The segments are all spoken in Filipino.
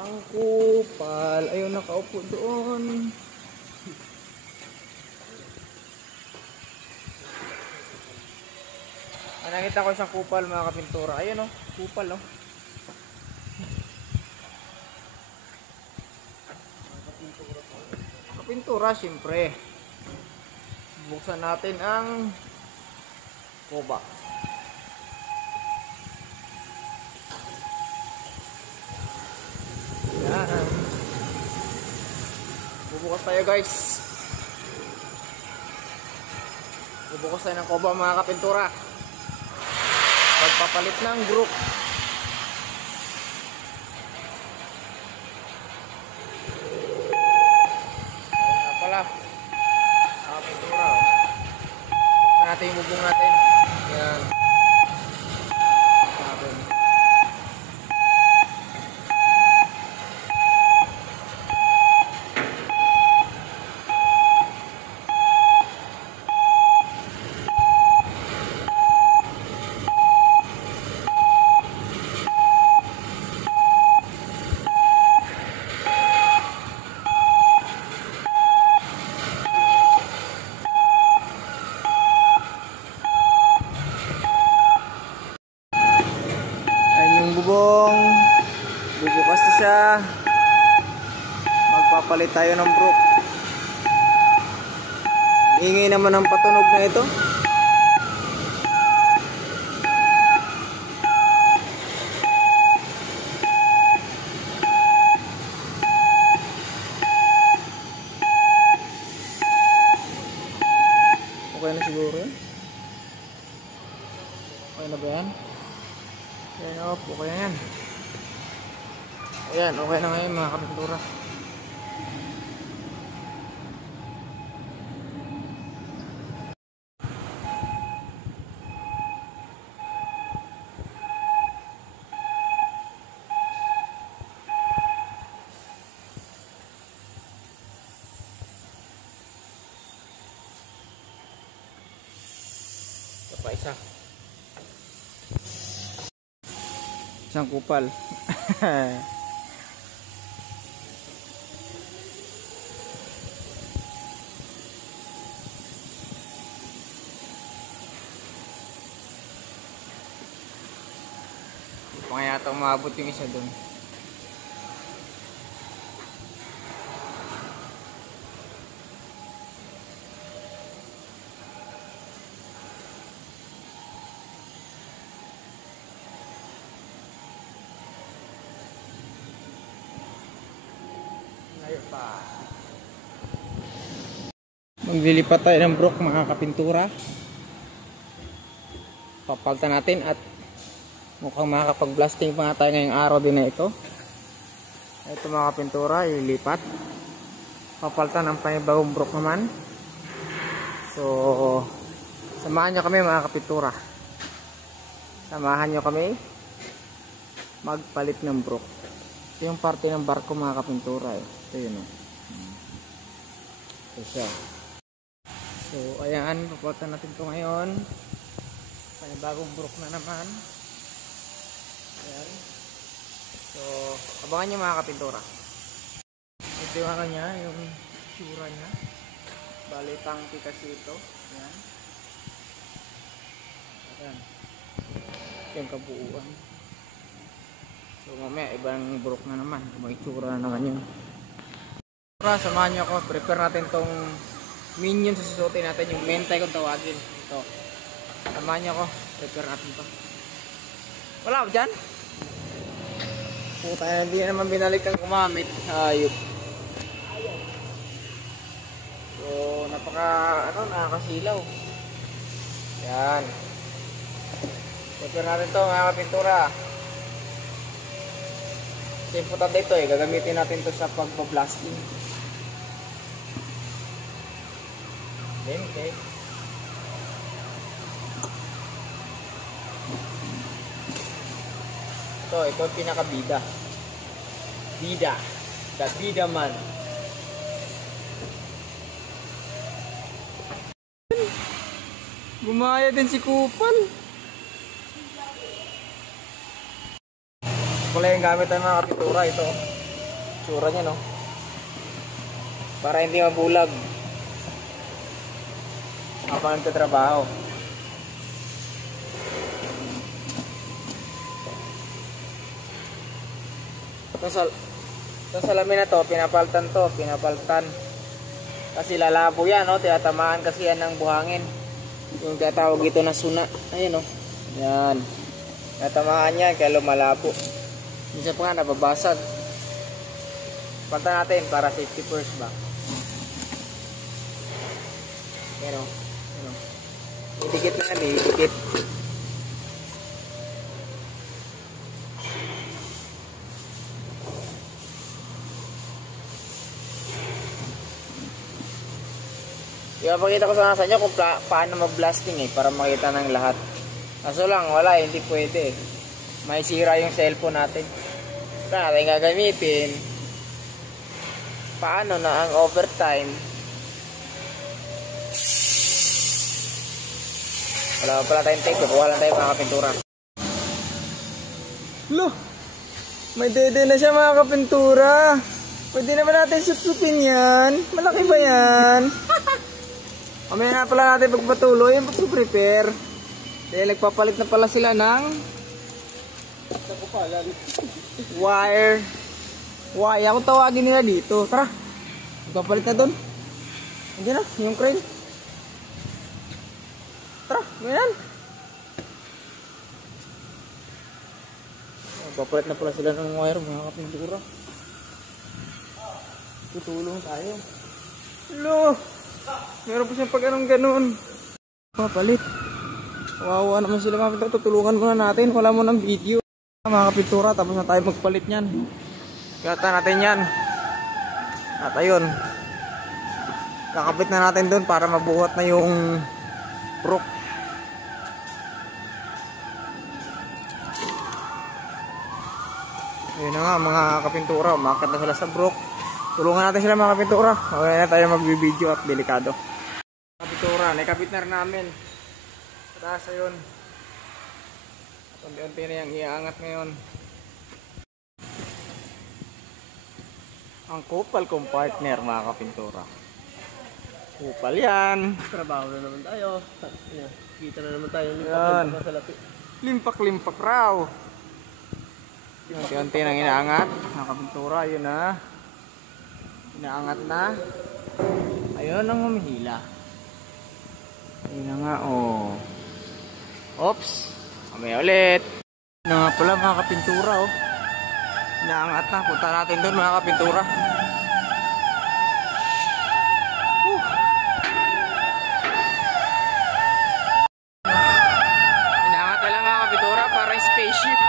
Ang kupal. Ayun, nakaupo doon. Nakita ko isang kupal mga kapintura. Ayun oh, kupal oh. Kapintura syempre. Buksan natin ang koba. Yan. Bubukas tayo guys. Bubukas tayo ng koba mga kapintura. Pagpapalit ng brook. Ayun nga pala. Kapintura oh. Buksan natin yung bubong natin. Yan. Bubukas na siya. Magpapalit tayo ng brook. Ingay naman ang patunog na ito. Okay na siguro yan. Okay na ba yan? Yan o, okay na yan. Ayan, okay na ngayon mga kapintura. Ito pa isa. Isang kupal. Kaya yata umabot yung isa doon. Ngayon pa. Maglilipat tayo ng brook mga kapintura. Papalitan natin at mukhang makakapag-blasting pa nga tayo ngayong araw din na ito. Ito mga kapintura, ililipat. Papalitan ng panibagong brook naman. So, samahan nyo kami mga kapintura. Samahan nyo kami magpalit ng brook. Ito yung parte ng barko mga kapintura eh. Ito yun o. Ito siya. So, ayan, papalitan natin ito ngayon. Panibagong brook na naman. Ayan. So, abangan nyo mga kapintura. Ito yung ano niya, yung tsura niya. Bali, tangki kasi ito. Ayan. Ayan. Ito yung kabuuan. So, mamaya, ibang brook na naman. Ibang itsura na naman yun. Samahan nyo ako. Prepare natin tong minion sa susutin natin. Yung mentay kung tawagin. Ito. Samahan nyo ako. Prepare natin to. Wala ba dyan? Puta na, hindi naman binalik ang kumamit. Ayop. So, nakakasilaw. Yan. Prepare natin to mga kapintura. Kasi importante ito eh. Gagamitin natin to sa pagbablasting. Okay. Ito yung pinakabida. Bida. The bida man. Gumaya din si kupal. Ito pala yung gamit ng mga kapintura ito. Tsura niya, no? Para hindi mabulag. Habang nagtatrabaho. Itong salamin na to, pinapaltan. Kasi lalabo yan, no? Tinatamaan kasi yan ng buhangin. Yung tatawag ito na suna. Ayan, no? Yan. Tinatamaan yan, kaya lumalabo. Minsan pa nga, nababasag. Paltan natin para safety first ba? Ayan, no? Ayan, no? Idikit na yan, idikit. Ipapakita ko sana sa inyo kung paano mag-blasting para makita ng lahat. Kaso lang, wala, hindi pwede. May sira yung cellphone natin. Kaya natin gagamitin. Paano na ang overtime? Wala pa pala tayong tape, kukuha lang tayo mga kapintura. Loh! May dede na siya mga kapintura. Pwede naman natin sutsupin yan. Malaki ba yan? Mamaya na pala natin pagpatuloy yung pag-prepare. Dahil nagpapalit na pala sila ng wire. Kung tawagin nila dito. Tara, nagpapalit na doon. Hindi na, yung crane. Tara, ganyan. Nagpapalit na pala sila ng wire, mga kapintura. Tutulong tayo. Hello! Meron po siyang pag anong ganun. Papalit. Wawa naman sila mga kapintura. Tutulungan muna natin. Wala mo ng video. Mga kapintura. Tapos na tayo magpalit niyan. Gata natin yan. At ayun. Kakapit na natin doon para mabuhat na yung brook. Ayun na nga mga kapintura. Umakit na sila sa brook. Tulungan natin sila mga kapintura. Okay na tayo magbibideo at delikado. Kapintura, naikapit na rin namin. Taas ayun. Unti-unti na yung iaangat ngayon. Ang kupal kong partner mga kapintura. Kupal yan. Trabaho na naman tayo. Kita na naman tayo. Limpak-limpak sa lapi. Limpak-limpak raw. Unti-unti nang inaangat. Mga kapintura, yun na. Inaangat na. Ayun ang humihila. Ayun na nga, oh. Oops. Kamay ulit. Ayun na nga pala mga kapintura, oh. Inaangat na. Punta natin doon mga kapintura. Inaangat na lang mga kapintura para spaceship.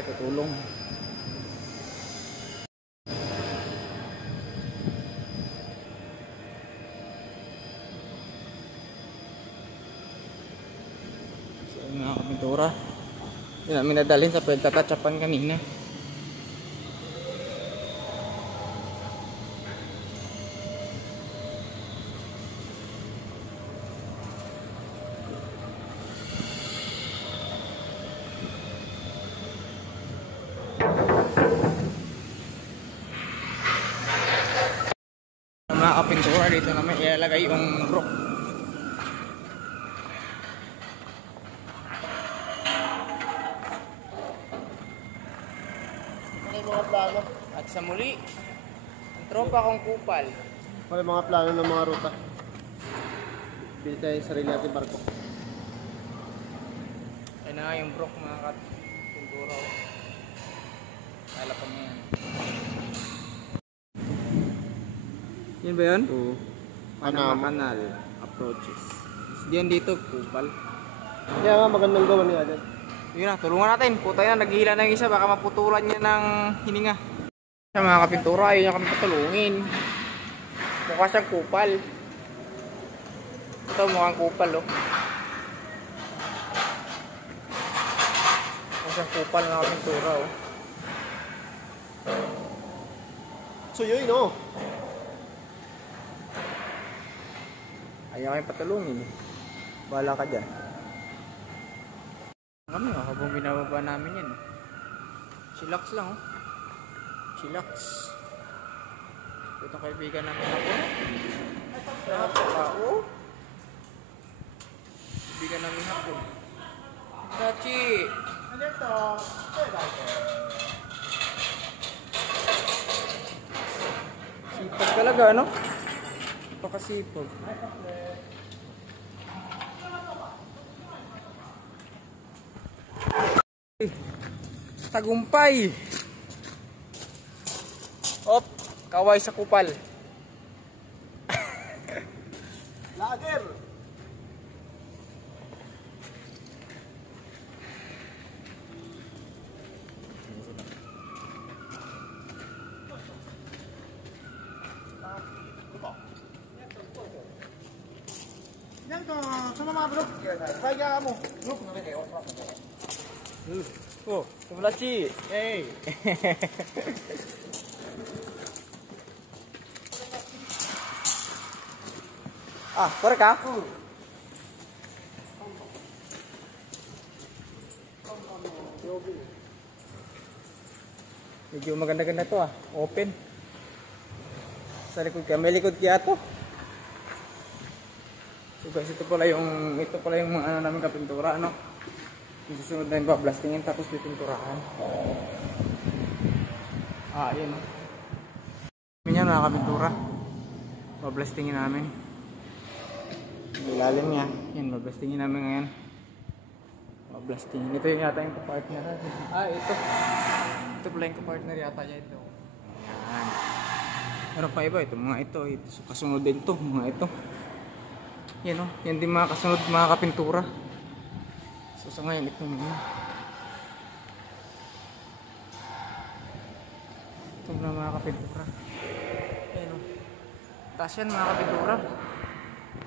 Tutulong. So yung mga kapintura, yun namin nadalhin sa pagtatatsapan kanina. Mga kapintura, dito naman ilalagay yung brook. Ano yung mga plano? At sa muli, ang tropa kong kupal. Ano yung mga plano ng mga ruta? Bili tayo yung sarili natin barko. Ayun na nga yung brook mga kapintura. Lalapan niya yan. Yan ba yun? Oo. Kanal approaches. Diyan dito, kupal. Kaya nga magandang gawa niya dyan. Yun na, tulungan natin. Puta yan, naghihila na yung isa. Baka maputulan niya ng hininga. Sa mga kapintura, ayun niya kami patulungin. Mukha siyang kupal. Ito, mukhang kupal, oh. Mukha siyang kupal na kapintura, oh. So yun, no? Ayaw kayong patulungin. Bahala ka dyan. Kami habang binababa namin yan. Chillax lang oh. Chillax. Ito kaibigan namin ako. Napakao. Kaibigan namin ako. Sachi! Ano ito? Sipag talaga, no? Pakasipag. Tagumpay! Op! Kaway sa kupal. Lager! Yan ka, sama mga bro. Kaya mo. Bro, namin kayo. Oh, Tumlachi! Hey! Ah, korek ka? Medyo maganda-ganda to ah. Open. Sa likod kaya. May likod kaya to. So guys, ito pala yung mga ano namin kapintura, ano? Yung susunod na yung bablastingin tapos pipinturahan. Ah, yun. Yan mga kapintura. Bablastingin namin. Ilalim niya. Yan, bablastingin namin ngayon. Bablastingin. Ito yung yata yung kapartner. Ah, ito. Ito pala yung kapartner yata niya ito. Yan. Meron pa iba. Ito mga ito. So, kasunod din to. Mga ito. Yan o. Yan din mga kasunod mga kapintura. So sa ngayon ito mga. Ito na mga kapintura. Yan o. Taas yan mga kapintura.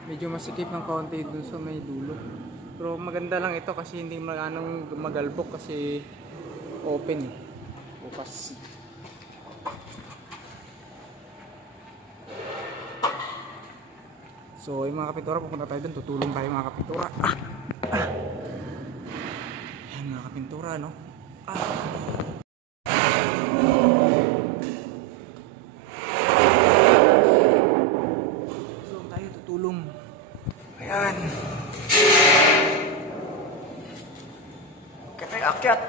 Medyo masikip ng kaunti dun sa may dulo. Pero maganda lang ito kasi hindi maganong magalbok kasi open eh. Bukas. So yung mga kapintura, pupunta tayo dun. Tutulong tayo mga kapintura. Ayan mga kapintura, no? So tayo tutulong. Ayan. Akyat tayo, akyat.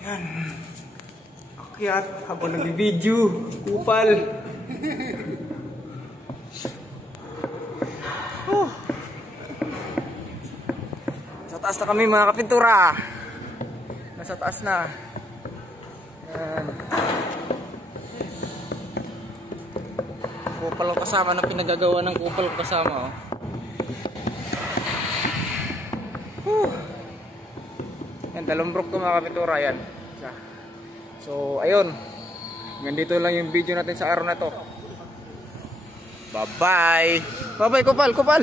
Ayan. Akyat habang nag-video. Kupal. Sa taas na kami mga kapintura. Nasa taas na. Ayan. Kupal ko kasama ng pinagagawa ng kupal ko kasama oh. Yan, dalumbrok ko mga kapintura yan. So ayun. Ganito lang yung video natin sa araw na to. Bye bye. Bye bye kupal, kupal.